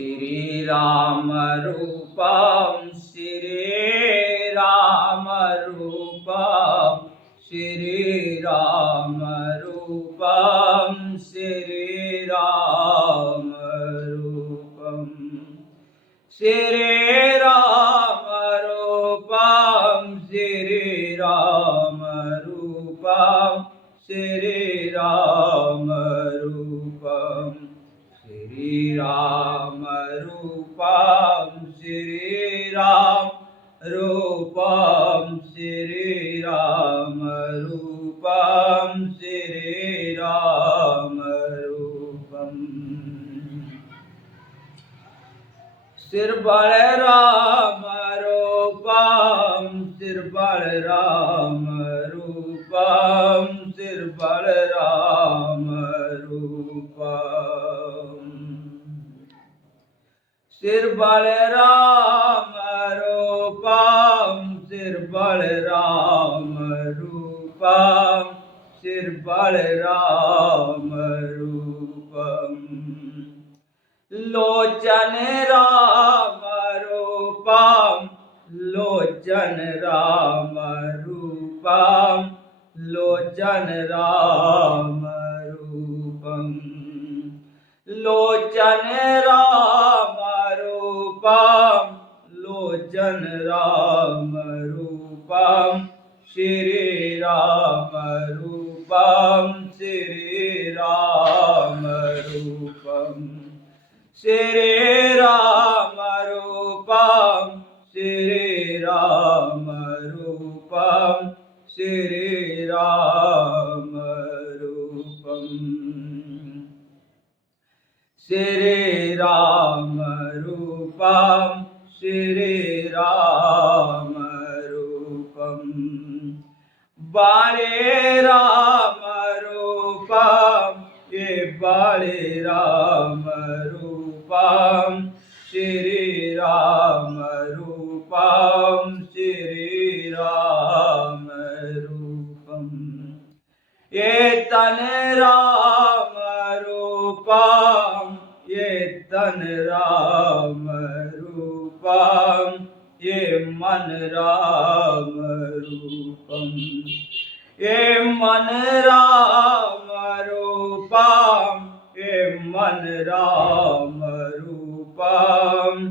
श्रीराम रूपम श्रीराम रूपम श्रीराम रूपम श्रीराम रूपम श्रीराम रूपम श्रीराम रूपम श्रीराम रूपम श्रीराम रूपम श्रीराम रूपम श्रीराम रूपम श्रीराम रूपम सिर बलराम रूपम सिर बलराम रूपम सिर बलराम रूपम सिर बलराम रूपम सिर बलराम रूपम सिर बलराम रूपम लोचन राम रूपम लोचन राम रूपम लोचन राम रूपम लोचन राम रूपम लोचन राम रूपम श्री राम रूपम श्री राम रूपम श्री राम रूपम श्री राम रूपम श्री राम रूपम श्री राम रूपम श्री राम रूपम बाले राम रूपम ये बाले राम रूपम श्री राम रूपम श्री राम रूपम ये तन राम रूपम ये तन राम रूपम ये मन राम रूपम ये मन राम रूपम ये मन राम रूपम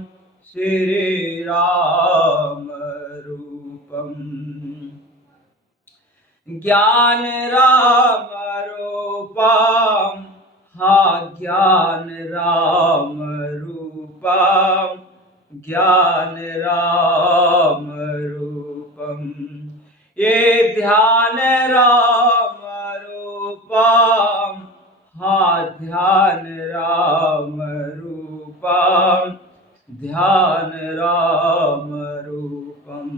श्री राम रूपम ज्ञान राम रूपम हा ज्ञान राम रूपम ज्ञान राम रूपम ये ध्यान राम रूपम हा ध्यान राम रूपम ध्यान राम रूपम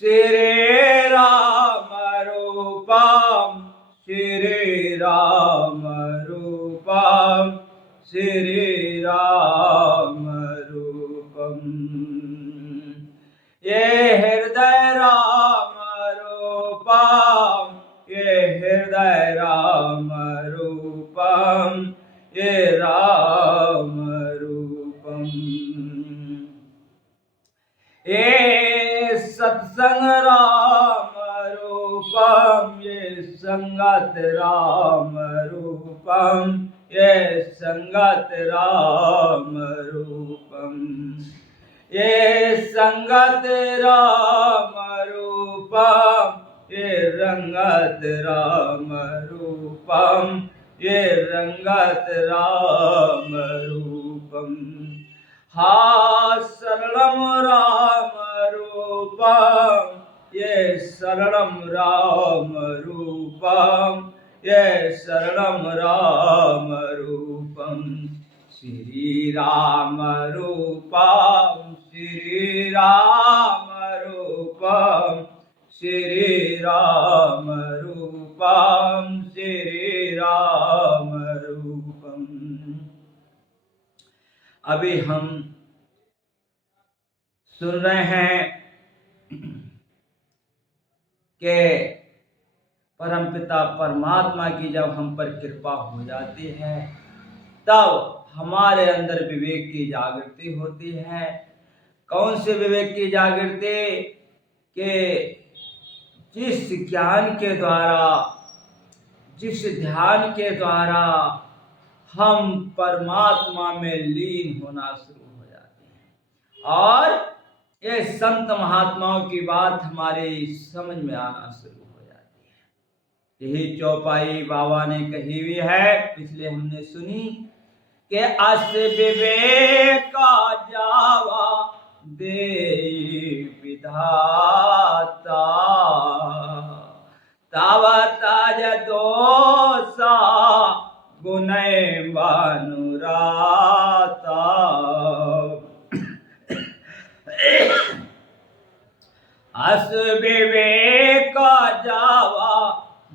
श्री राम रूपम श्री राम रूपम श्री राम रूपम ये हृदय राम रूपम ये हृदय राम रूपम ये राम रूपम ये सत्संग राम रूपम ये संगत राम रूपम ये संगत राम रूपम ये संगत राम रूपम ये रंगत राम रूपम ये रंगत राम रूपम हा शरणम राम रूपम ये शरणम राम रूपम ये शरणम राम रूपम श्री राम रूपम श्री राम रूपम श्री राम रूपम श्री राम रूपम। अभी हम सुन रहे हैं कि परमपिता परमात्मा की जब हम पर कृपा हो जाती है तब हमारे अंदर विवेक की जागृति होती है। कौन से विवेक की जागृति? कि जिस ज्ञान के द्वारा, जिस ध्यान के द्वारा हम परमात्मा में लीन होना शुरू हो जाते हैं और ये संत महात्माओं की बात हमारी समझ में आना शुरू हो जाती है। यही चौपाई बाबा ने कही हुई है, पिछले हमने सुनी कि अस विवेक जावा दे विधाता, तावताज दोषा गुणै अनुराता। अस विवेक जावा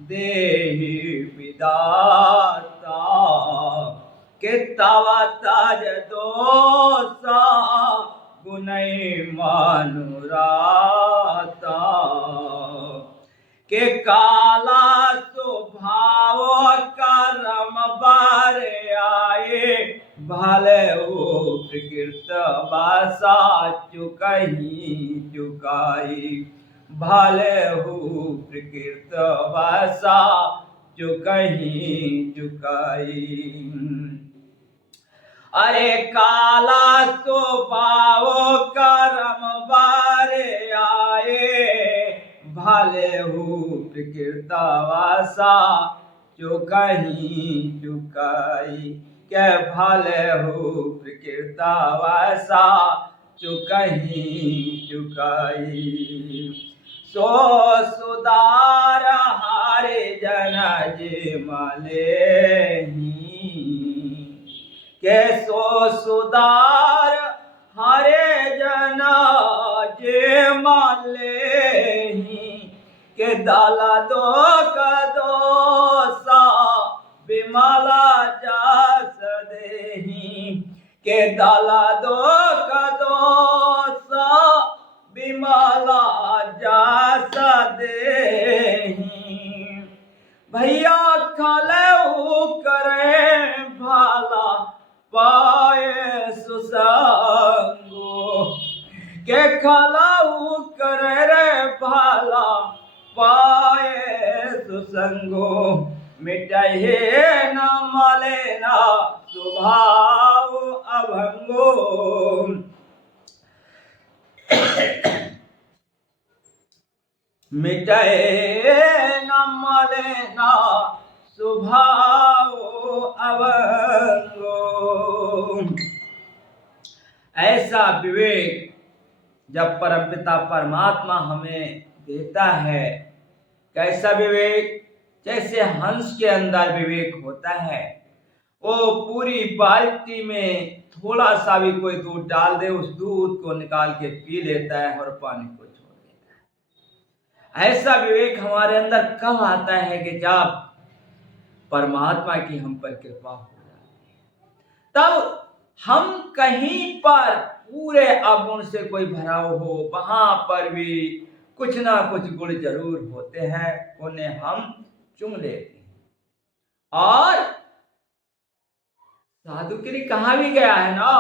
देहि विधाता, कि तावताज दोषा गुणै अनुराता। के काला स्वभाव कर्म बारे आए, भले हो प्रकृत भाषा चुकही चुकाई, भले हो प्रकृत भाषा चुकही चुकाई। अरे काला स्वभाव कर्म बारे आए, भले हो प्रकृत भाषा चुकही चुकाई, के भले हो प्रकृत भाषा चुकही चुकाई। सो सुधार हारे जन जे मलेही, के सो सुधार हरे जना जे मलेही, के दाला दो कदोसा विमला जास देही, के दाला दो कदोसा विमला जास देही। भैया खलऊ करे भाला पाए सुसंगो, के खलऊ करे रे भाला पाए सुसंगो, मिटाए न मले न स्वभाव अभंगो। मिटाए न मले न स्वभाव अभंगो। ऐसा विवेक जब परमपिता परमात्मा हमें देता है, कैसा विवेक? जैसे हंस के अंदर विवेक होता है, वो पूरी बाल्टी में थोड़ा सा भी कोई दूध डाल दे, उस दूध को निकाल के पी लेता है और पानी को छोड़ देता है। ऐसा विवेक हमारे अंदर कब आता है? कि जब परमात्मा की हम पर कृपा हो जाती है, तब हम कहीं पर पूरे अवगुण से कोई भरा हो, वहां पर भी कुछ ना कुछ गुण जरूर होते हैं, उन्हें हम चुम लेते हैं। और साधु के लिए कहा भी गया है ना,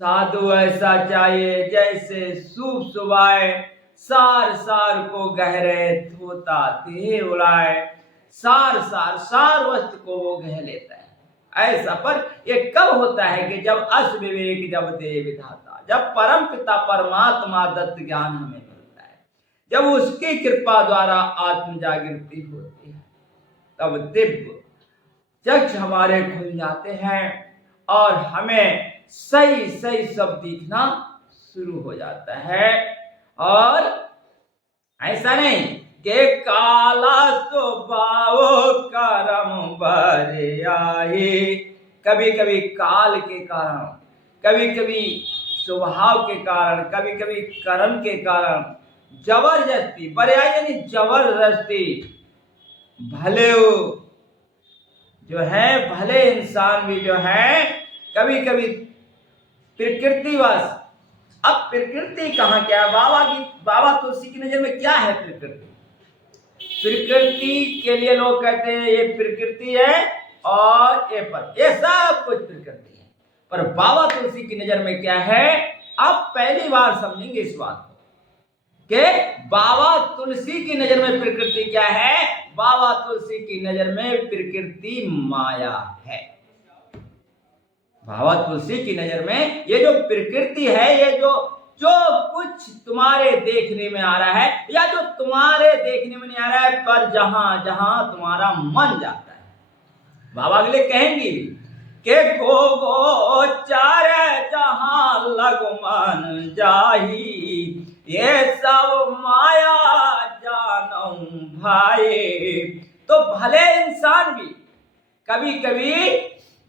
साधु ऐसा चाहिए जैसे सूप सुबाए, सार सार को गहरे धोता ते उड़ाए, सार सार सार वस्त्र को वो गह लेता है। ऐसा पर ये कब होता है? कि जब अस विवेक जब दे विधाता, जब परम पिता परमात्मा दत्त ज्ञान हमें मिलता है, जब उसकी कृपा द्वारा आत्म जागृति होती है, तब दिव्य चक्षु हमारे खुल जाते हैं और हमें सही सही सब दिखना शुरू हो जाता है। और ऐसा नहीं कि काला स्वभाव कर्म बरे आए, कभी कभी काल के कारण, कभी कभी स्वभाव के कारण, कभी कभी कर्म के कारण जबरदस्ती बरे आए, यानी जबरदस्ती भले जो है, भले इंसान भी जो है कभी कभी प्रकृतिवश। अब प्रकृति कहाँ क्या है? बाबा तुलसी की नजर में क्या है प्रकृति? प्रकृति के लिए लोग कहते हैं ये प्रकृति है और ये पर, ये सब कुछ प्रकृति है। पर बाबा तुलसी की नजर में क्या है, अब पहली बार समझेंगे इस बात को कि बाबा तुलसी की नजर में प्रकृति क्या है। बाबा तुलसी की नजर में प्रकृति माया है। बाबा तुलसी की नजर में ये जो प्रकृति है, ये जो कुछ तुम्हारे देखने में आ रहा है या जो तुम्हारे देखने में नहीं आ रहा है, पर जहां जहां तुम्हारा मन जाता है, बाबा अगले कहेंगे के गो चार जहां लगो मन जाही, ये सब माया जानू भाई। तो भले इंसान भी कभी कभी,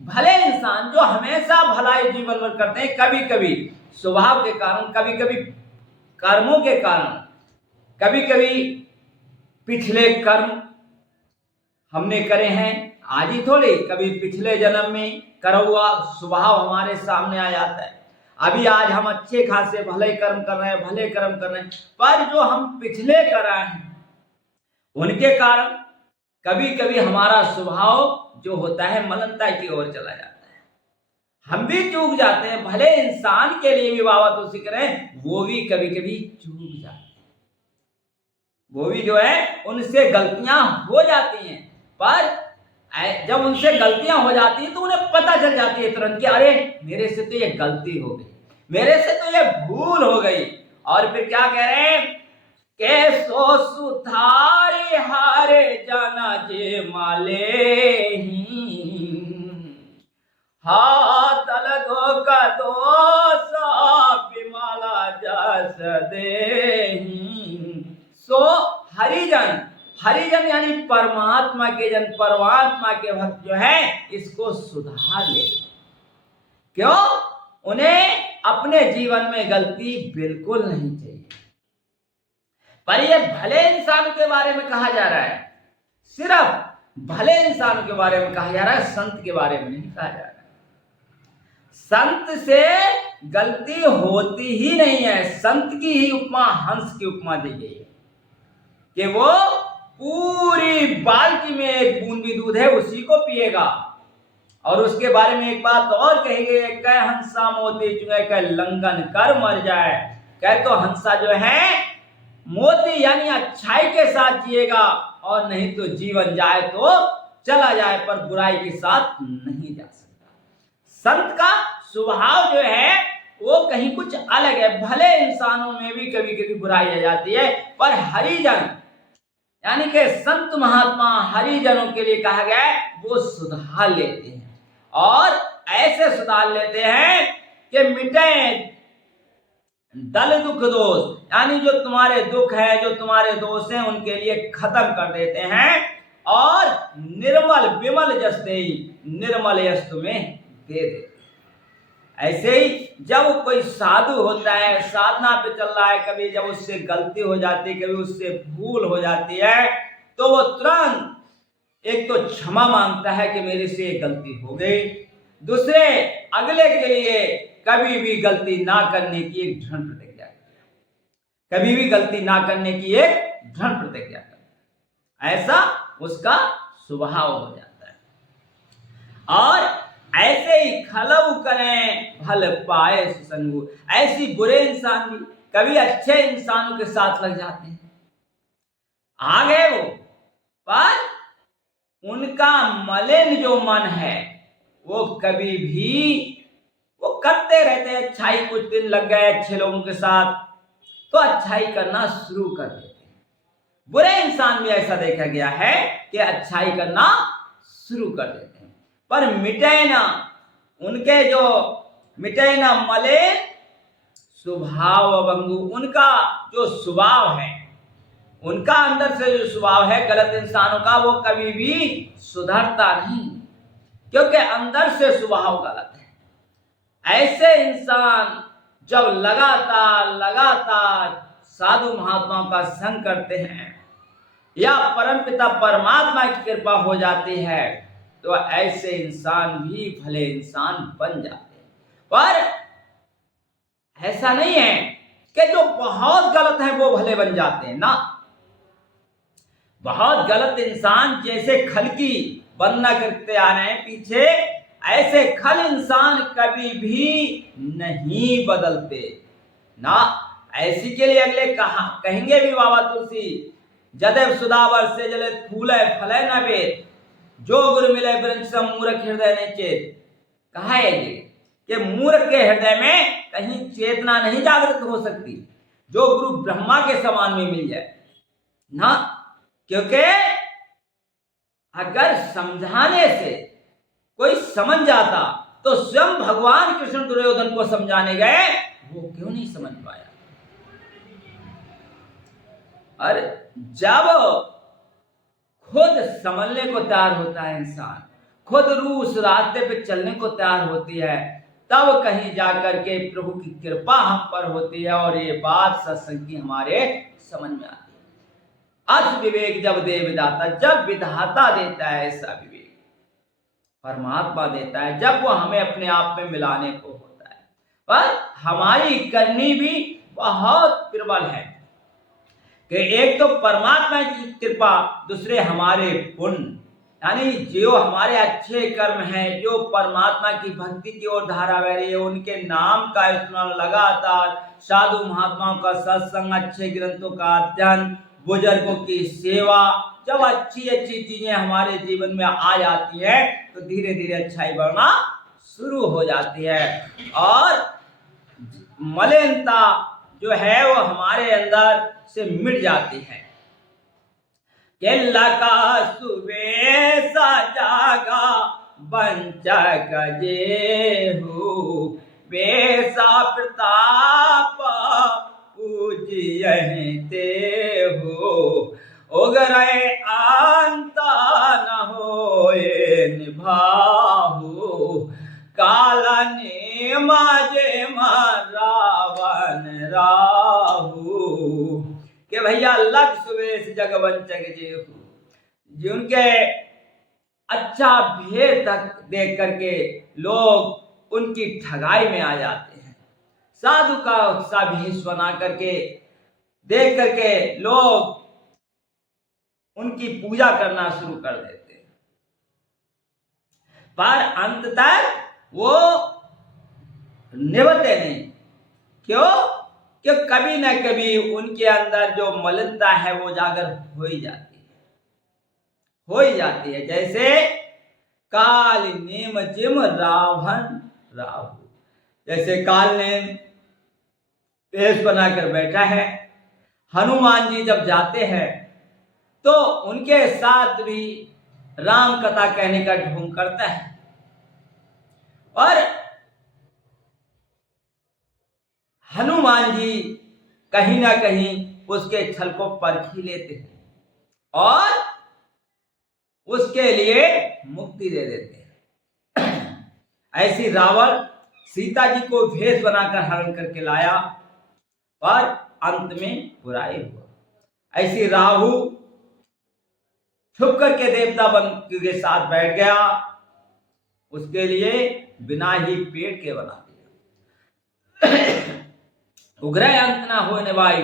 भले इंसान जो हमेशा भलाई जीवन भर करते हैं, कभी कभी स्वभाव के कारण, कभी कभी कर्मों के कारण, कभी कभी पिछले कर्म हमने करे हैं, आज ही थोड़ी, कभी पिछले जन्म में करा हुआ स्वभाव हमारे सामने आ जाता है। अभी आज हम अच्छे खासे भले कर्म कर रहे हैं, भले कर्म कर रहे हैं, पर जो हम पिछले कर रहे हैं उनके कारण कभी कभी हमारा स्वभाव जो होता है मलनता की ओर चला जाता है, हम भी चूक जाते हैं। भले इंसान के लिए भी बाबा तुलसी करें, वो भी कभी कभी चूक जाते हैं, वो भी जो है उनसे गलतियां हो जाती हैं। पर जब उनसे गलतियां हो जाती हैं तो उन्हें पता चल जाती है तुरंत कि अरे मेरे से तो ये गलती हो गई, मेरे से तो ये भूल हो गई। और फिर क्या कह रहे हैं के सो सुधारे हारे जाना जे माले हा दल दो का दोष बिमाला जस दे। सो हरिजन, हरिजन यानी परमात्मा के जन, परमात्मा के भक्त जो है इसको सुधार ले। क्यों? उन्हें अपने जीवन में गलती बिल्कुल नहीं चाहिए। पर ये भले इंसान के बारे में कहा जा रहा है, सिर्फ भले इंसान के बारे में कहा जा रहा है, संत के बारे में नहीं कहा जा रहा है। संत से गलती होती ही नहीं है। संत की ही उपमा हंस की उपमा दी गई है कि वो पूरी बाल्टी में एक बूंद भी दूध है उसी को पिएगा। और उसके बारे में एक बात और कहेंगे, कह हंसा मोती चुगे कह लंघन कर मर जाए। कह तो हंसा जो है मोती यानी अच्छाई के साथ जिएगा, और नहीं तो जीवन जाए तो चला जाए, पर बुराई के साथ नहीं जा सकता। संत का स्वभाव जो है वो कहीं कुछ अलग है। भले इंसानों में भी कभी कभी बुराई आ जाती है, पर हरिजन यानी कि संत महात्मा हरिजनों के लिए कहा गया है वो सुधार लेते हैं, और ऐसे सुधार लेते हैं कि मिटे दल दुख दोष, यानी जो तुम्हारे दुख है, जो तुम्हारे दोष हैं, उनके लिए खत्म कर देते हैं, और निर्मल विमल जस दे, निर्मल यश तुम्हें दे देते। ऐसे ही जब कोई साधु होता है, साधना पे चल रहा है, कभी जब उससे गलती हो जाती है, कभी उससे भूल हो जाती है, तो वो तुरंत एक तो क्षमा मांगता है कि मेरे से ये गलती हो गई, दूसरे अगले के लिए कभी भी गलती ना करने की एक दृढ़ प्रतिज्ञा करता है, कभी भी गलती ना करने की एक दृढ़ प्रतिज्ञा करता है। ऐसा उसका स्वभाव हो जाता है। और ऐसे ही खलऊ करें भल पाए सुसंगु, ऐसी बुरे इंसान भी कभी अच्छे इंसानों के साथ लग जाते हैं, आ गए वो, पर उनका मलिन जो मन है वो कभी भी वो करते रहते हैं अच्छाई। कुछ दिन लग गए अच्छे लोगों के साथ तो अच्छाई करना शुरू कर देते हैं। बुरे इंसान भी ऐसा देखा गया है कि अच्छाई करना शुरू कर देते हैं, पर मिटे ना उनके जो मिटे ना मले स्वभाव अभंगु, उनका जो स्वभाव है, उनका अंदर से जो स्वभाव है गलत इंसानों का, वो कभी भी सुधरता नहीं, क्योंकि अंदर से स्वभाव गलत है। ऐसे इंसान जब लगातार लगातार साधु महात्माओं का संग करते हैं या परमपिता परमात्मा की कृपा हो जाती है, तो ऐसे इंसान भी भले इंसान बन जाते हैं। पर ऐसा नहीं है कि जो बहुत गलत है वो भले बन जाते हैं ना। बहुत गलत इंसान जैसे खल की वंदना करते आ रहे हैं पीछे, ऐसे खल इंसान कभी भी नहीं बदलते ना। ऐसी के लिए अगले कहेंगे भी बाबा तुलसी, जदेव सुदावर से जले फूले फले न वेद, जो गुरु मिले वृंश मूर्ख हृदय नहीं चेत। कहा है ये कि मूर्ख के हृदय में कहीं चेतना नहीं जागृत हो सकती, जो गुरु ब्रह्मा के समान में मिल जाए ना। क्योंकि अगर समझाने से कोई समझ जाता तो स्वयं भगवान कृष्ण दुर्योधन को समझाने गए, वो क्यों नहीं समझ पाया। और जब खुद समझने को तैयार होता है इंसान, खुद रूह उस रास्ते पे चलने को तैयार होती है, तब कहीं जाकर के प्रभु की कृपा हम पर होती है और ये बात सत्संग की हमारे समझ में आती है। अस विवेक जब दे विधाता, जब विधाता देता है ऐसा विवेक, परमात्मा देता है, जब वो हमें अपने आप में मिलाने को होता है। पर हमारी करनी भी बहुत प्रबल है कि एक तो परमात्मा की कृपा, दूसरे हमारे पुण्य, यानी जो हमारे अच्छे कर्म हैं, जो परमात्मा की भक्ति की ओर धारा बह रही है, उनके नाम का स्मरण लगातार, साधु महात्माओं का सत्संग, अच्छे ग्रंथों का अध्ययन, बुजुर्गों की सेवा, जब अच्छी अच्छी चीजें हमारे जीवन में आ जाती है तो धीरे धीरे अच्छाई बढ़ना शुरू हो जाती है और मलिनता जो है वो हमारे अंदर से मिट जाती है। के लका सुवेसा जागा बंचक जेहू, बेसा प्रताप पूजियहि तेहू, उगरे अंता न होए निभाहू, काला ने माजे रावण राहू। कि भैया लग सुवेश जगवंचक जेहू, जिनके अच्छा भेद तक देख करके लोग उनकी ठगाई में आ जाते हैं, साधु का सा भेष बना करके देख करके लोग उनकी पूजा करना शुरू कर देते हैं, पर अंत तक वो निभते नहीं। क्यों? कि कभी न कभी उनके अंदर जो मलिनता है वो जागर हो ही जाती है। जैसे काल नेम जिम रावण राहु, जैसे काल ने वेश बनाकर बैठा है, हनुमान जी जब जाते हैं तो उनके साथ भी राम कथा कहने का ढोंग करता है और हनुमान जी कहीं ना कहीं उसके छल को परख ही लेते हैं और उसके लिए मुक्ति दे देते हैं। ऐसी रावण सीता जी को भेष बनाकर हरण करके लाया और अंत में बुराई हुआ। ऐसी राहु छुप करके देवता बन के साथ बैठ गया, उसके लिए बिना ही पेट के बना दिया। उग्रह अंत ना होने वाली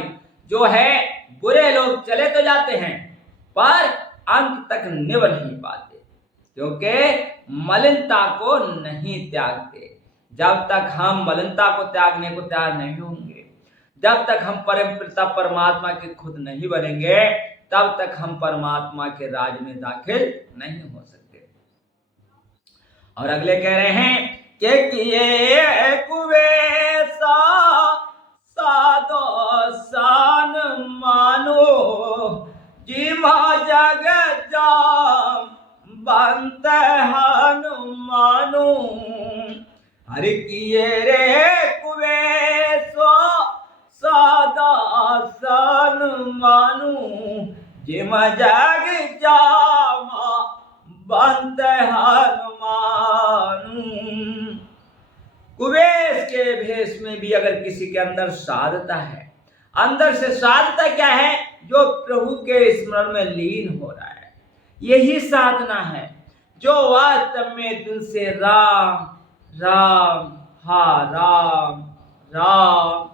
जो है, बुरे लोग चले तो जाते हैं पर अंत तक निभ नहीं पाते, क्योंकि मलिनता को नहीं त्यागते। जब तक हम मलिनता को त्यागने को तैयार नहीं होंगे, जब तक हम परम पिता परमात्मा के खुद नहीं बनेंगे, तब तक हम परमात्मा के राज में दाखिल नहीं हो सकते। और अगले कह रहे हैं कि किए कुवेसा साधो सान मानो, जिमा जग जाम बंत हनुमानो। हरि किए रे कुवेसो सादा सन मानू, जिम जग जामा बंत हनुमानु। कुवेश के भेष में भी अगर किसी के अंदर साधता है, अंदर से साधता क्या है? जो प्रभु के स्मरण में लीन हो रहा है, यही साधना है। जो वास्तव में दिल से राम राम हा राम राम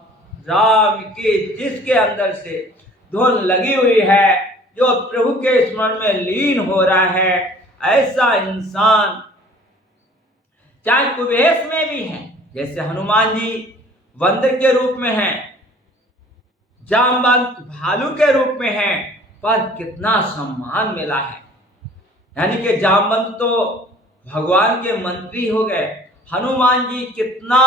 राम की जिसके अंदर से धुन लगी हुई है, जो प्रभु के स्मरण में लीन हो रहा है, ऐसा इंसान चाहे कुबेश में भी है, जैसे हनुमान जी बंदर के रूप में हैं, जामवंत भालू के रूप में हैं, पर कितना सम्मान मिला है। यानी कि जामवंत तो भगवान के मंत्री हो गए, हनुमान जी कितना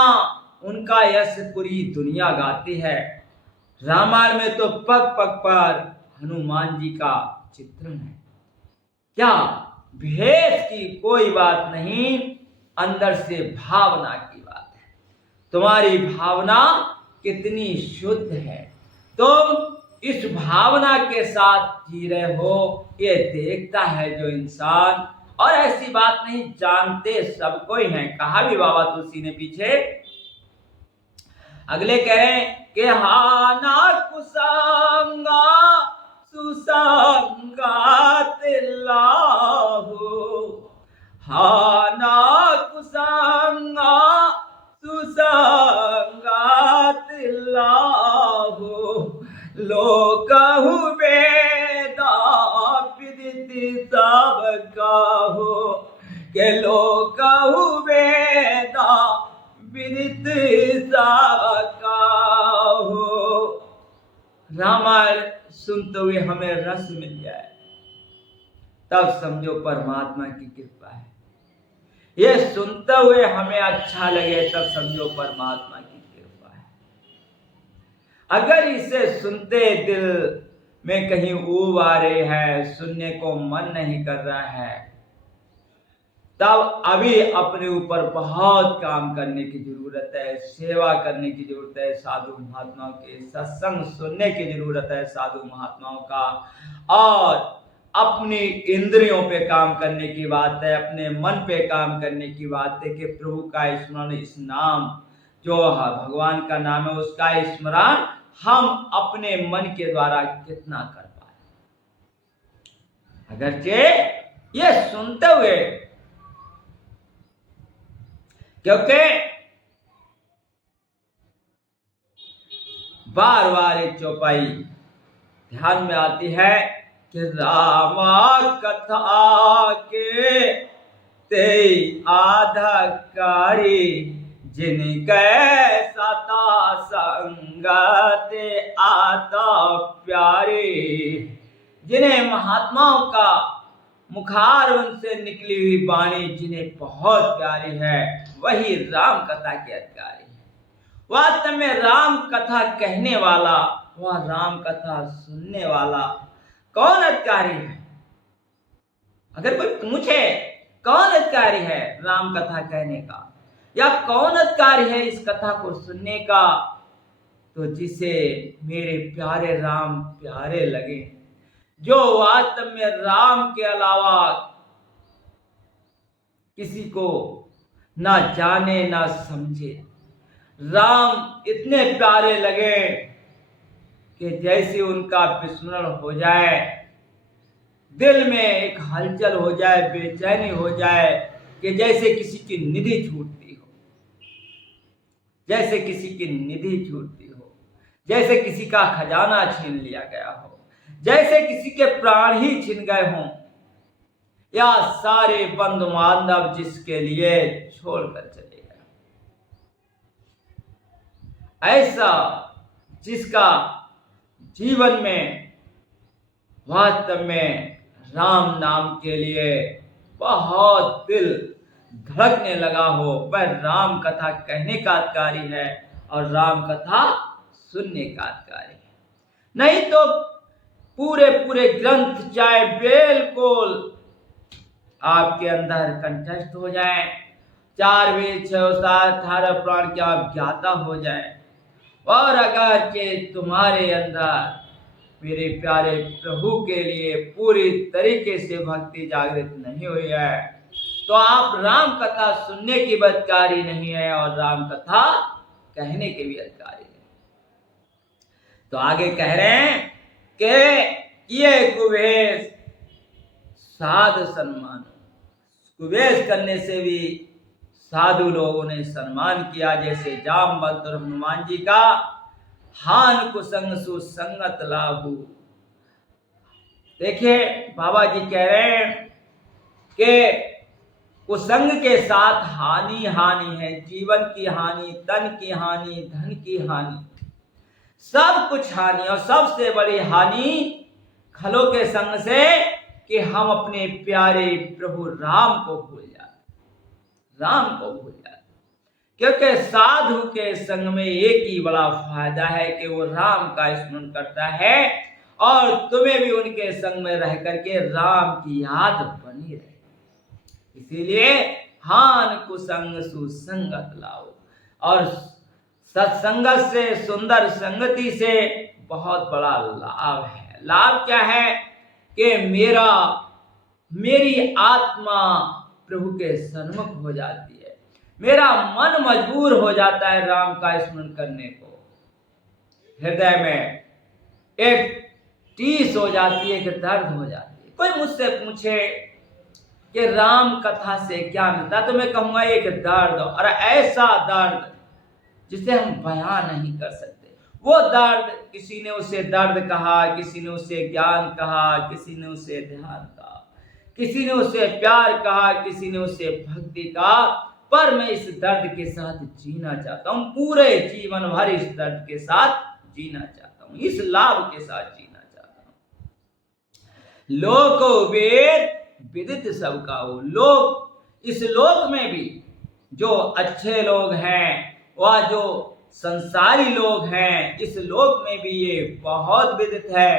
उनका यश पूरी दुनिया गाती है। रामायण में तो पग पग पर हनुमान जी का चित्रण है। क्या भेद की कोई बात नहीं, अंदर से भावना की बात है। तुम्हारी भावना कितनी शुद्ध है, तुम इस भावना के साथ जी रहे हो, ये देखता है जो इंसान। और ऐसी बात नहीं, जानते सब कोई है, कहा भी बाबा तुलसी ने पीछे। अगले कह रहे हैं कि हाना कुसंगा सुसंगात लाहो, हाना कुसंगा सुसंगात लाहो, लोकहु वेदा विदित सब काहो, के लोकहु वेदा विदित सब काहो। रामायण सुनते हुए हमें रस मिल जाए तब समझो परमात्मा की कृपा है। ये सुनते हुए हमें अच्छा लगे तब समझो परमात्मा की कृपा है। अगर इसे सुनते दिल में कहीं ऊब आ रही है, सुनने को मन नहीं कर रहा है, तब अभी अपने ऊपर बहुत काम करने की जरूरत है, सेवा करने की जरूरत है साधु महात्माओं के, सत्संग सुनने की जरूरत है साधु महात्माओं का, और अपनी इंद्रियों पे काम करने की बात है, अपने मन पे काम करने की बात है कि प्रभु का स्मरण, इस नाम जो भगवान का नाम है उसका स्मरण हम अपने मन के द्वारा कितना कर पाए। अगरचे ये सुनते हुए, क्योंकि बार बार एक चौपाई ध्यान में आती है कि रामा कथा के ते आधाकारी, जिनके सता संगत आता प्यारे। जिन्हें महात्माओं का मुखारविंद से निकली हुई वाणी जिन्हें बहुत प्यारी है, वही राम कथा के अधिकारी है। वास्तव में राम कथा कहने वाला, वह राम कथा सुनने वाला कौन अधिकारी है? अगर कोई पूछे कौन अधिकारी है राम कथा कहने का, या कौन अधिकारी है इस कथा को सुनने का, तो जिसे मेरे प्यारे राम प्यारे लगे, जो वास्तव में राम के अलावा किसी को ना जाने ना समझे, राम इतने प्यारे लगे कि जैसे उनका विस्मरण हो जाए, दिल में एक हलचल हो जाए, बेचैनी हो जाए, कि जैसे किसी की निधि छूटती हो, जैसे किसी की निधि छूटती हो, जैसे किसी का खजाना छीन लिया गया हो, जैसे किसी के प्राण ही छिन गए हों, या सारे बंधु बांधव जिसके लिए छोड़कर चले गए, ऐसा जिसका जीवन में वास्तव में राम नाम के लिए बहुत दिल धड़कने लगा हो, वह राम कथा कहने का अधिकारी है और राम कथा सुनने का अधिकारी है। नहीं तो पूरे पूरे ग्रंथ चाहे बिल्कुल आपके अंदर कंठस्थ हो जाए, 4 वेद 6 7 18 पुराण के आप ज्ञाता हो जाए, और अगर के तुम्हारे अंदर मेरे प्यारे प्रभु के लिए पूरी तरीके से भक्ति जागृत नहीं हुई है, तो आप राम कथा सुनने की भी अधिकारी नहीं है और राम कथा कहने के भी अधिकारी है। तो आगे कह रहे हैं कि ये कुबेश साधु सम्मान, कुबेश करने से भी साधु लोगों ने सम्मान किया, जैसे जामवंत और हनुमान जी का हान कुसंग सुसंगत लाभु। देखिए बाबा जी कह रहे हैं कि कुसंग के साथ हानि हानि है, जीवन की हानि, तन की हानि, धन की हानि, सब कुछ हानि। और सबसे बड़ी हानि खलों के संग से कि हम अपने प्यारे प्रभु राम को भूल जाते, राम को भूल जाते। क्योंकि साधु के संग में एक ही बड़ा फायदा है कि वो राम का स्मरण करता है और तुम्हें भी उनके संग में रह करके राम की याद बनी रहे। इसीलिए हान कुसंग सुसंगत लाओ। और सत्संगत से, सुंदर संगति से बहुत बड़ा लाभ है। लाभ क्या है कि मेरी आत्मा प्रभु के सन्मुख हो जाती है, मेरा मन मजबूर हो जाता है राम का स्मरण करने को। हृदय में एक टीस हो जाती है, एक दर्द हो जाती है। कोई मुझसे पूछे कि राम कथा से क्या मिलता, तो मैं कहूंगा एक दर्द, और ऐसा दर्द जिसे हम बयां नहीं कर सकते। वो दर्द, किसी ने उसे दर्द कहा, किसी ने उसे ज्ञान कहा, किसी ने उसे ध्यान कहा, किसी ने उसे प्यार कहा, किसी ने उसे भक्ति कहा। पर मैं इस दर्द के साथ जीना चाहता हूं, पूरे जीवन भर इस दर्द के साथ जीना चाहता हूं, इस लाभ के साथ जीना चाहता हूं। लोको वेद विदित सबका हो। लोग, इस लोक में भी जो अच्छे लोग हैं, वह जो संसारी लोग हैं, इस लोक में भी ये बहुत विदित है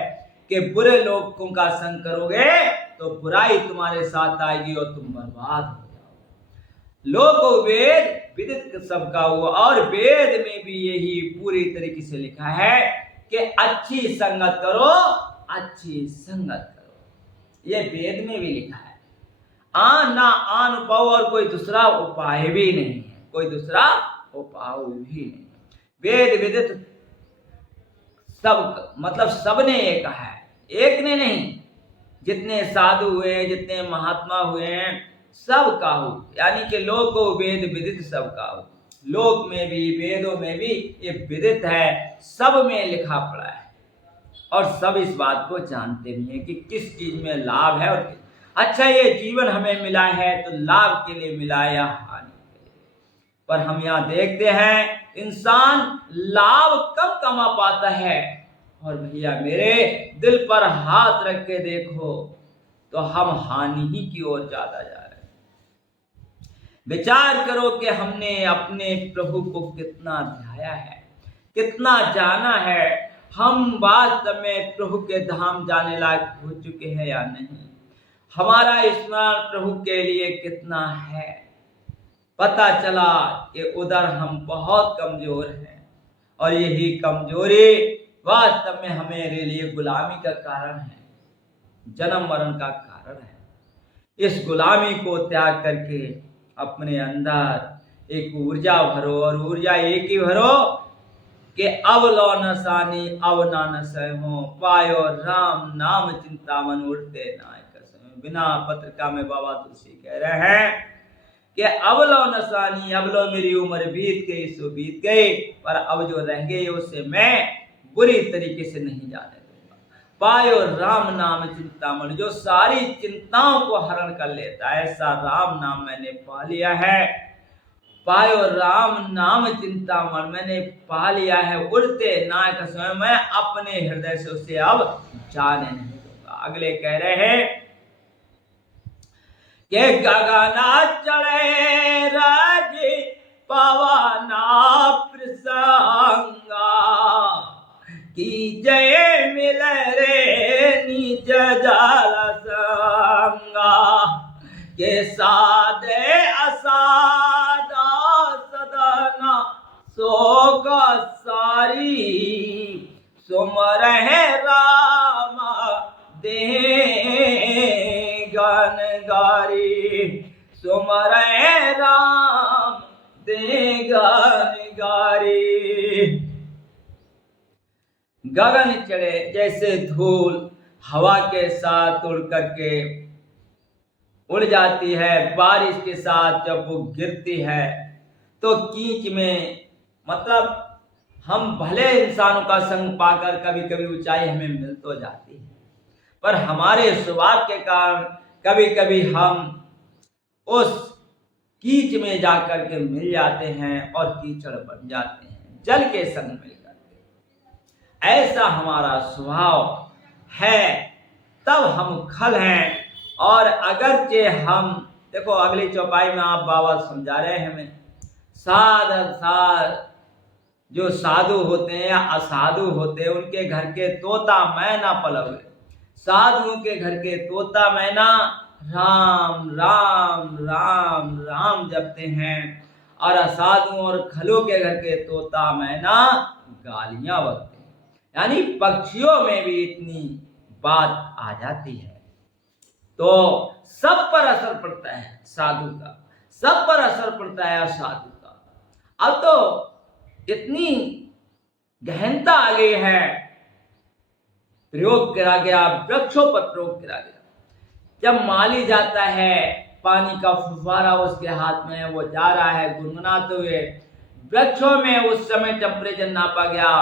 कि बुरे लोगों का संग करोगे तो बुराई तुम्हारे साथ आएगी और तुम बर्बाद हो जाओगे। लोको वेद विदित सबका हुआ। और वेद में भी यही पूरी तरीके से लिखा है कि अच्छी संगत करो, अच्छी संगत करो। ये वेद में भी लिखा है। ना आन उपाय, और कोई दूसरा उपाय भी नहीं है, कोई दूसरा उपाय भी नहीं। वेद विदित सब, मतलब सबने ये कहा है, एक ने नहीं। जितने साधु हुए, जितने महात्मा हुए हैं, सब का हो, यानी कि लोको वेद विदित सब का हो। लोक में भी, वेदों में भी ये विदित है, सब में लिखा पड़ा है। और सब इस बात को जानते भी हैं कि किस चीज में लाभ है। और अच्छा, ये जीवन हमें मिला है तो लाभ के लिए मिला है या हानि के लिए। पर हम यहाँ देखते हैं इंसान लाभ कम कमा पाता है। और भैया मेरे, दिल पर हाथ रख के देखो तो हम हानि ही की ओर ज्यादा जा रहे हैं। विचार करो कि हमने अपने प्रभु को कितना ध्याया है, कितना जाना है। हम वास्तव में प्रभु के धाम जाने लायक हो चुके हैं या नहीं? हमारा स्मरण प्रभु के लिए कितना है? पता चला कि उधर हम बहुत कमजोर हैं, और यही कमजोरी वास्तव में हमारे लिए गुलामी का कारण है, जन्म मरण का कारण है। इस गुलामी को त्याग करके अपने अंदर एक ऊर्जा भरो, और ऊर्जा एक ही भरो कि अब लो नसानी अब ना नशे हो, पायो राम नाम चिंतामन उड़ते नायक। बिना पत्रिका में बाबा तुलसी कह रहे हैं कि अब लो नसानी, अब लो मेरी उम्र बीत गई सो बीत गई, पर अब जो रह गई उसे मैं बुरी तरीके से नहीं जाने दूंगा। पायो राम नाम चिंतामन, जो सारी चिंताओं को हरण कर लेता है, ऐसा राम नाम मैंने पा लिया है। पायो राम नाम चिंतामन, मैंने पा लिया है। उड़ते नायक समय मैं अपने हृदय से उसे अब जाने नहीं दूंगा। अगले कह रहे हैं कि गगना चढ़े राज पवना प्रसंगा, की जय मिल रे निज जल संगा, के साधे असाधा सदना शोक सारी, सुमर है राम दे गन गारी, सुमर है राम दे गन गारी। गगन चढ़े, जैसे धूल हवा के साथ उड़ करके उड़ जाती है, बारिश के साथ जब वो गिरती है तो कीच में, मतलब हम भले इंसानों का संग पाकर कभी कभी ऊंचाई हमें मिल तो जाती है, पर हमारे स्वभाव के कारण कभी कभी हम उस कीच में जाकर के मिल जाते हैं और कीचड़ बन जाते हैं जल के संग मिल करके। ऐसा हमारा स्वभाव है, तब हम खल हैं। और अगरचे हम देखो अगली चौपाई में आप बाबा समझा रहे हैं हमें, जो साधु होते हैं या असाधु होते हैं उनके घर के तोता मैना पलवे, साधुओं के घर के तोता मैना राम राम राम राम जपते हैं, और असाधुओं और खलों के घर के तोता मैना गालियां बकते हैं। यानी पक्षियों में भी इतनी बात आ जाती है। तो सब पर असर पड़ता है साधु का, सब पर असर पड़ता है असाधु का। अब तो इतनी गहनता आ गई है, प्रयोग करा गया, वृक्षों पर प्रयोग करा गया। जब माली जाता है, पानी का फुव्वारा उसके हाथ में, वो जा रहा है गुनगुनाते हुए, वृक्षों में उस समय टेम्परेचर नापा गया,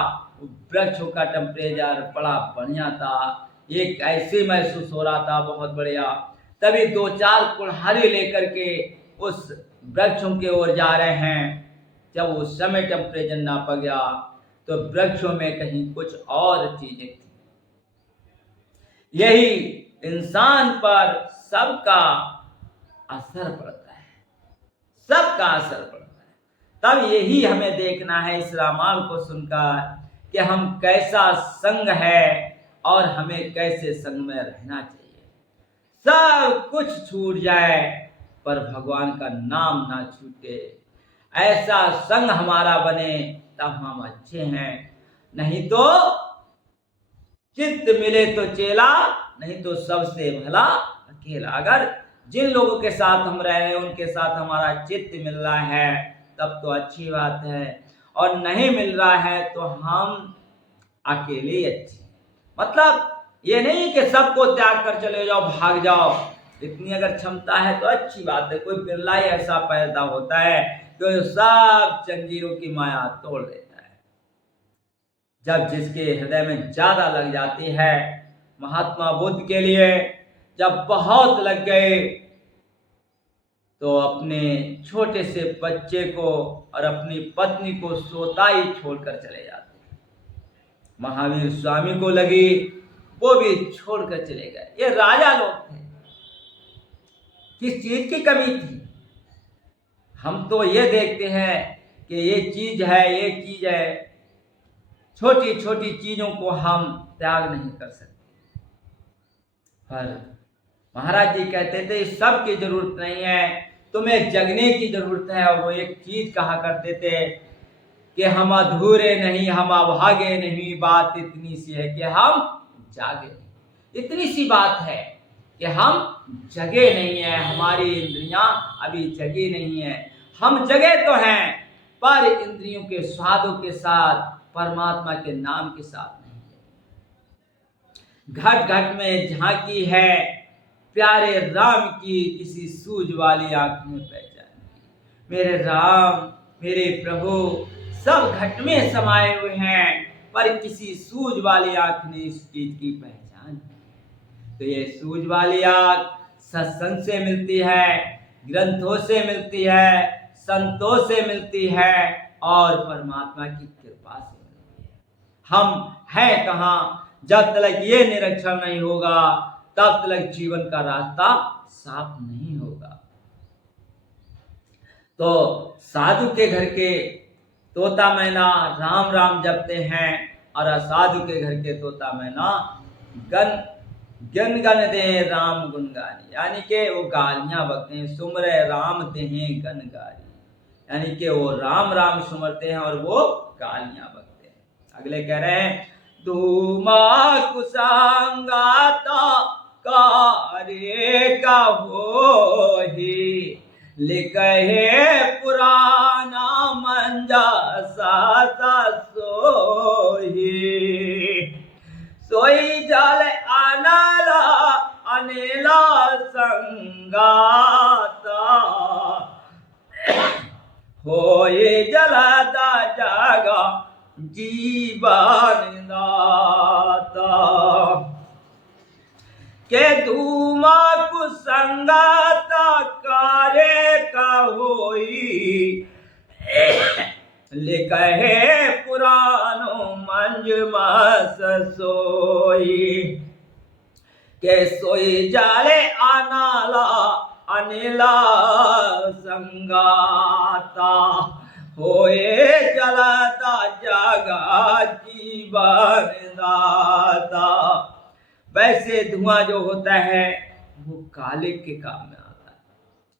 वृक्षों का टेम्परेचर बड़ा बढ़िया था, एक ऐसे महसूस हो रहा था बहुत बढ़िया। तभी 2-4 कुल्हाड़ी लेकर के उस वृक्षों की ओर जा रहे हैं। जब उस समय टेम्परेचर नापा गया तो वृक्षों में कहीं कुछ और चीजें थी। यही इंसान पर सबका असर पड़ता है, सबका असर पड़ता है। तब यही हमें देखना है इस रामायण को सुनकर कि हम कैसा संग है और हमें कैसे संग में रहना चाहिए। सब कुछ छूट जाए पर भगवान का नाम ना छूटे, ऐसा संग हमारा बने तब हम अच्छे हैं। नहीं तो चित्त मिले तो चेला, नहीं तो सबसे भला अकेला। अगर जिन लोगों के साथ हम रह रहे हैं उनके साथ हमारा चित्त मिल रहा है तब तो अच्छी बात है, और नहीं मिल रहा है तो हम अकेले ही अच्छे। मतलब ये नहीं कि सबको त्याग कर चले जाओ, भाग जाओ। इतनी अगर क्षमता है तो अच्छी बात है। कोई बिरला ही ऐसा पैदा होता है तो सब जंजीरों की माया तोड़ देता है। जब जिसके हृदय में ज्यादा लग जाती है, महात्मा बुद्ध के लिए जब बहुत लग गए तो अपने छोटे से बच्चे को और अपनी पत्नी को सोता ही छोड़कर चले जाते। महावीर स्वामी को लगी, वो भी छोड़कर चले गए। ये राजा लोग थे, किस चीज की कमी थी? हम तो ये देखते हैं कि ये चीज है, ये चीज है, छोटी छोटी चीजों को हम त्याग नहीं कर सकते। पर महाराज जी कहते थे सब की जरूरत नहीं है, तुम्हें जगने की जरूरत है। और वो एक चीज कहा करते थे कि हम अधूरे नहीं, हम अभागे नहीं, बात इतनी सी है कि हम जागे। इतनी सी बात है कि हम जगे नहीं है, हमारी इंद्रियां अभी जगी नहीं है। हम जगे तो हैं पर इंद्रियों के स्वादों के साथ, परमात्मा के नाम के साथ नहीं। घट घट में झांकी है प्यारे राम की, किसी सूझ वाली आंख में पहचान की। मेरे राम, मेरे प्रभु सब घट में समाये हुए हैं, पर किसी सूझ वाली आंख ने इस चीज की पहचान की। तो ये सूझ वाली आंख सत्संग से मिलती है, ग्रंथों से मिलती है, संतों से मिलती है और परमात्मा की कृपा से मिलती है। हम हैं कहाँ? जब तक ये निरीक्षण नहीं होगा तब तक जीवन का रास्ता साफ नहीं होगा। तो साधु के घर के तोता मैना राम राम जपते हैं और असाधु के घर के तोता मैना गन गन दे राम गुनगानी, यानी कि वो गालियां बकते हैं। सुमरे राम ते हैं गन गाली, यानी कि वो राम राम सुमरते हैं और वो गालियां बकते हैं। अगले कह रहे हैं धूमा कुसंगाता कार्य का हो ही, लिखे पुराना मंजा सा सोही, सोई जल अनला अनिला संगाता, होए जलदा जागा जीवन दाता, के धूमा कुसंगाता बारे का होई, लिखे पुरानो मंजमस सोई, के सोई जाले आनाला अनिला संगाता, होए जलता जागा जीवन दाता। वैसे धुआं जो होता है वो कालिक के काम में आता है,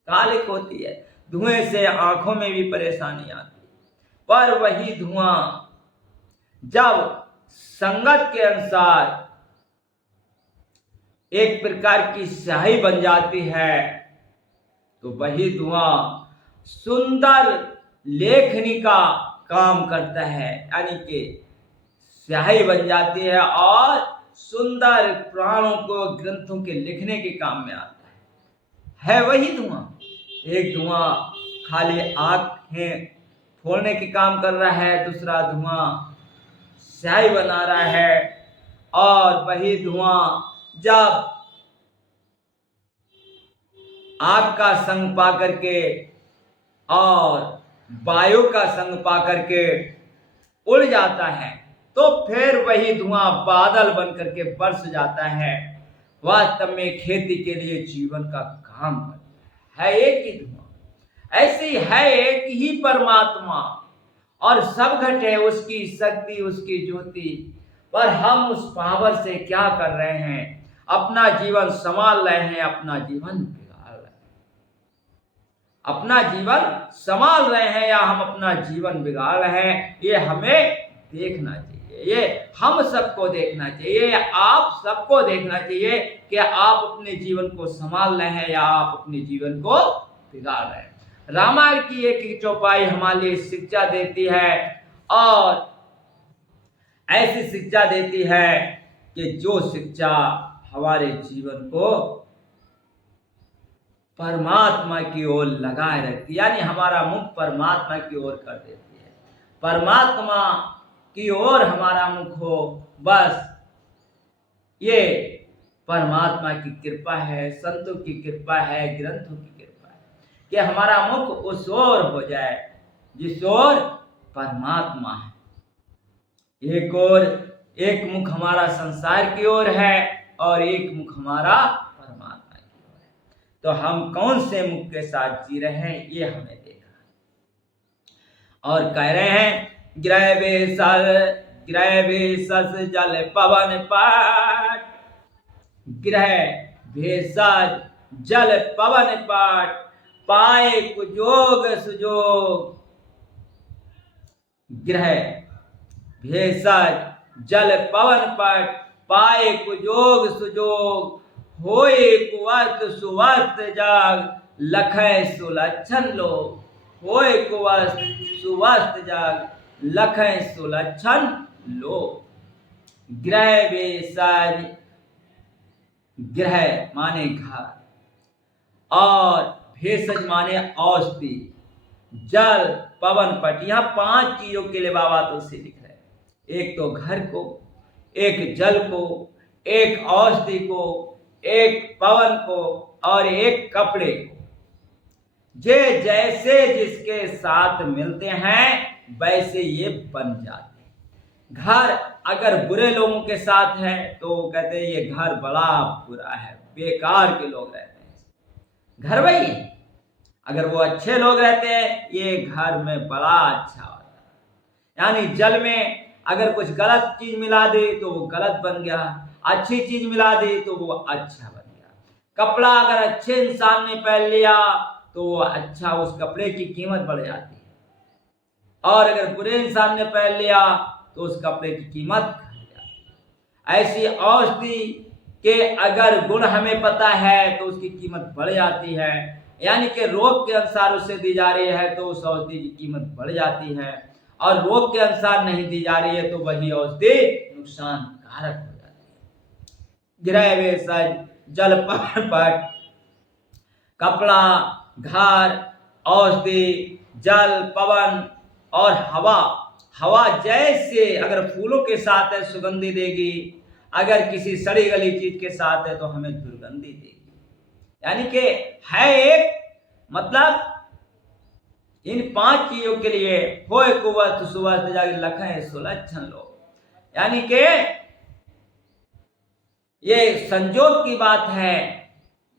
कालिक होती है, धुएं से आंखों में भी परेशानी आती है। पर वही धुआं जब संगत के अनुसार एक प्रकार की स्याही बन जाती है तो वही धुआं सुंदर लेखनी का काम करता है, यानी कि स्याही बन जाती है और सुंदर पुराणों को, ग्रंथों के लिखने के काम में आता है वही धुआं। एक धुआं खाली आंखें फोड़ने के काम कर रहा है, दूसरा धुआं स्याही बना रहा है, और वही धुआं जब आग का संग पा करके और वायु का संग पा करके उड़ जाता है तो फिर वही धुआं बादल बन करके बरस जाता है। वास्तव में खेती के लिए जीवन का काम करता है एक ही धुआं। ऐसी है एक ही परमात्मा और सब घट है उसकी शक्ति, उसकी ज्योति, पर हम उस पावर से क्या कर रहे हैं? अपना जीवन संभाल रहे हैं, अपना जीवन बिगाड़ रहे हैं। अपना जीवन संभाल रहे हैं या हम अपना जीवन बिगाड़ रहे हैं, ये हमें देखना चाहिए, ये हम सबको देखना चाहिए, आप सबको देखना चाहिए कि आप अपने जीवन को संभाल रहे हैं या आप अपने जीवन को बिगाड़ रहे हैं। रामायण की एक चौपाई हमारे लिए शिक्षा देती है और ऐसी शिक्षा देती है कि जो शिक्षा हमारे जीवन को परमात्मा की ओर लगाए रखती है, यानी हमारा मुख परमात्मा की ओर कर देती है। परमात्मा की ओर हमारा मुख हो, बस ये परमात्मा की कृपा है, संतों की कृपा है, ग्रंथों की कृपा है कि हमारा मुख उस ओर हो जाए जिस ओर परमात्मा है। एक ओर एक मुख हमारा संसार की ओर है और एक मुख हमारा परमात्मा की ओर है। तो हम कौन से मुख के साथ जी रहे हैं ये हमें देखना। और कह रहे हैं ग्रह भेषज जल पवन पाट, ग्रह भेषज जल पवन पाट, पाए कुजोग सुजोग। ग्रह भेषज जल पवन पट, पाए कुजोग सुजोग। होए कुवत सुवस्त जाग, लखै सुलक्षण लोग। होए कुवत सुवस्त जाग, लखै सुलक्षण लोग। ग्रह भेषज, ग्रह माने घर और भेषज माने औषधि, जल पवन पट। यहाँ 5 चीजों के लिए बाबा तुलसी लिख रहे हैं। एक तो घर को, एक जल को, एक औषधि को, एक पवन को और एक कपड़े को। जे जैसे जिसके साथ मिलते हैं वैसे ये बन जाते हैं। घर अगर बुरे लोगों के साथ है तो कहते हैं ये घर बड़ा बुरा है, बेकार के लोग रहते हैं। घर वही है। अगर वो अच्छे लोग रहते हैं ये घर में बड़ा अच्छा होता है। यानी जल में अगर कुछ गलत चीज मिला दे तो वो गलत बन गया, अच्छी चीज मिला दे तो वो अच्छा बन गया। कपड़ा अगर अच्छे इंसान ने पहन लिया तो वो अच्छा, उस कपड़े की कीमत बढ़ जाती है। और अगर बुरे इंसान ने पहन लिया तो उस कपड़े की कीमत घट जाती है। ऐसी औषधि के अगर गुण हमें पता है तो उसकी कीमत बढ़ जाती है। यानी कि रोग के अनुसार उसे दी जा रही है तो उस औषधि की कीमत बढ़ जाती है, और रोग के अनुसार नहीं दी जा रही है तो वही औषधि नुकसानकारक हो जाती है। ग्रह भेषज जल पवन पट, कपड़ा, घर, औषधि, जल, पवन और हवा। हवा जैसे अगर फूलों के साथ है सुगंधी देगी, अगर किसी सड़ी गली चीज के साथ है तो हमें दुर्गंधी देगी। यानी कि है एक मतलब इन 5 चीजों के लिए होए कुवत सुवस्त जग लखें सुलक्षण लोग, यानी कि ये संजोग की बात है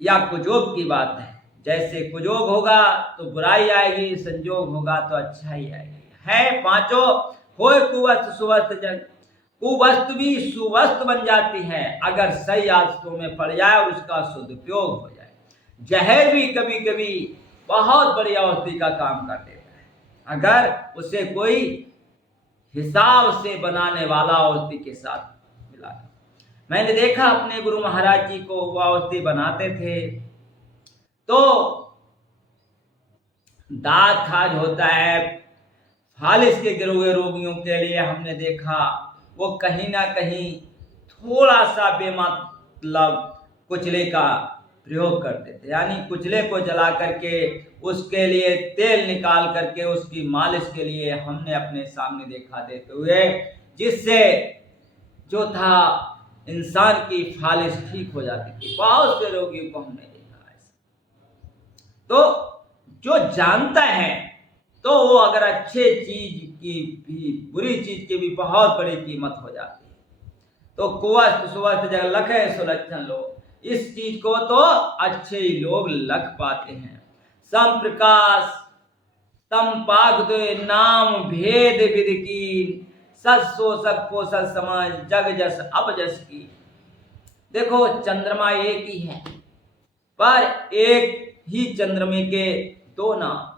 या कुजोग की बात है। जैसे कुजोग होगा तो बुराई आएगी, संजोग होगा तो अच्छाई आएगी। है पांचों, होए कुवस्त सुवस्त जग। कुवस्तु भी सुवस्त बन जाती है अगर सही आदतों में पड़ जाए और उसका सदुपयोग हो जाए। जहर भी कभी कभी बहुत बड़ी औषधि का काम कर देता है अगर उसे कोई हिसाब से बनाने वाला औषधि के साथ मिला। मैंने देखा अपने गुरु महाराज जी को, वो औषधि बनाते थे तो दांत खाज होता है, फालिस के गिरे हुए रोगियों के लिए हमने देखा वो कहीं ना कहीं थोड़ा सा बेमतलब कुचले का प्रयोग करते थे, यानी कुचले को जला करके उसके लिए तेल निकाल करके उसकी मालिश के लिए हमने अपने सामने देखा देते हुए, जिससे जो था इंसान की फालिश ठीक हो जाती थी। बहुत से रोगियों को हमने देखा ऐसा। तो जो जानता है तो वो अगर अच्छे चीज की भी बुरी चीज की भी बहुत बड़ी कीमत हो जाती है। तो कुवस्त सुवस्त जग लखे सुलक्षण लोग, इस चीज को तो अच्छे ही लोग लख पाते हैं। सम प्रकाश तम पाग दे नाम भेद विधि की, सत शोषक पोषक समाज जग जस अपजस की। देखो चंद्रमा एक ही है पर एक ही चंद्रमा के दो नाम,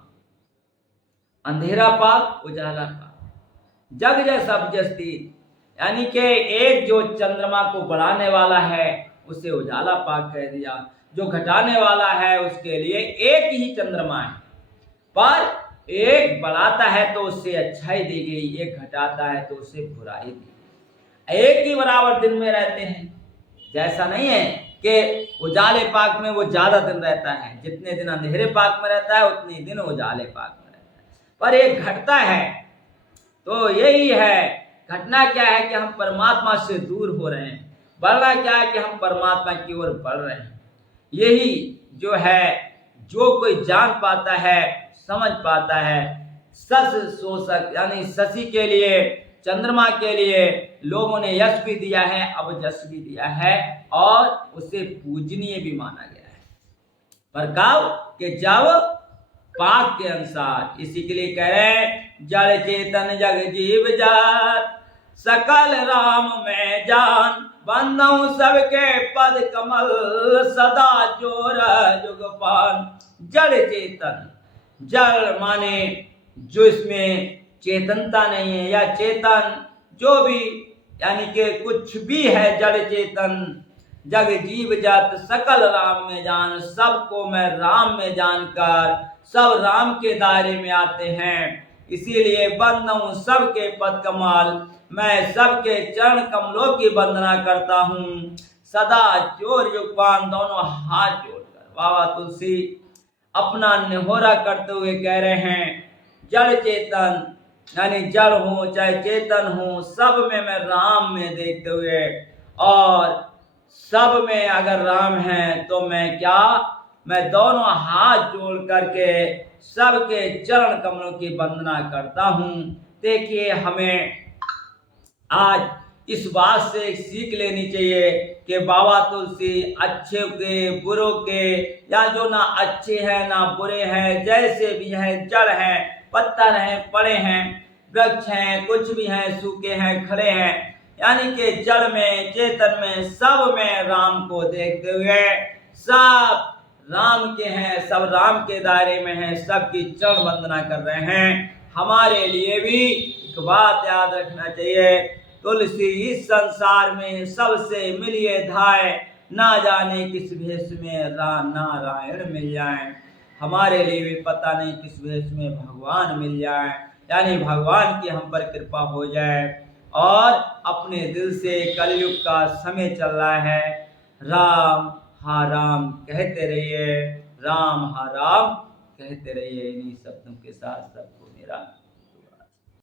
अंधेरा पाग उजाला पाग, जग जस अपजस की, यानी कि एक जो चंद्रमा को बढ़ाने वाला है उसे उजाला पाग कह दिया, जो घटाने वाला है उसके लिए एक ही चंद्रमा है, पर एक बढ़ाता है तो उससे अच्छाई दी गई, एक घटाता है तो उससे बुराई दी। एक ही बराबर दिन में रहते हैं, जैसा नहीं है कि उजाले पाक में वो ज्यादा दिन रहता है, जितने दिन अंधेरे पाक में रहता है उतने दिन उजाले पाक में रहता है, पर एक घटता है। तो यही है, घटना क्या है कि हम परमात्मा से दूर हो रहे हैं, बढ़ना क्या है कि हम परमात्मा की ओर बढ़ रहे हैं। यही जो है, जो कोई जान पाता है, समझ पाता है। सस शोषक यानी शशि के लिए, चंद्रमा के लिए लोगों ने यश भी दिया है, अब जश भी दिया है और उसे पूजनीय भी माना गया है। पर कब कि जब पाक के अनुसार, इसी के लिए कह रहे हैं जड़ चेतन जग जीव जात सकल राम में जान, बंदऊ सबके पद कमल सदा जोर जुगपान। जड़ चेतन, जड़ माने जो इसमें चेतनता नहीं है या चेतन जो भी, यानी कि कुछ भी है जड़ चेतन। जग जीव जात सकल राम में जान, सबको मैं राम में जानकर सब राम के दायरे में आते हैं। इसीलिए बंदऊ सबके पद कमल, मैं सबके चरण कमलों की वंदना करता हूँ सदा जोर युगपान, दोनों हाथ जोड़कर। बाबा तुलसी अपना निहोरा करते हुए कह रहे हैं जड़ चेतन, यानी जड़ हूँ चाहे चेतन हूँ, सब में मैं राम में देखते हुए, और सब में अगर राम है तो मैं क्या, मैं दोनों हाथ जोड़ करके सबके चरण कमलों की वंदना करता हूँ। देखिए हमें आज इस बात से एक सीख लेनी चाहिए कि बाबा तुलसी अच्छे के बुरों के, या जो ना अच्छे हैं ना बुरे हैं, जैसे भी हैं, जड़ हैं, पत्थर हैं, पड़े हैं, वृक्ष हैं, कुछ भी हैं, सूखे हैं, खड़े हैं, यानी कि जड़ में चेतन में सब में राम को देखते हुए सब राम के हैं, सब राम के दायरे में हैं, सबकी चरण वंदना कर रहे हैं। हमारे लिए भी एक बात याद रखना चाहिए, तुलसी इस संसार में सबसे मिलिए धाय, ना जाने किस भेष में नारायण मिल जाए। हमारे लिए भी पता नहीं किस भेष में भगवान मिल जाए, यानी भगवान की हम पर कृपा हो जाए। और अपने दिल से कलयुग का समय चल रहा है, राम हाँ राम कहते रहिए, राम हाँ राम कहते रहिए। इन्हीं शब्दों के साथ सबको मेरा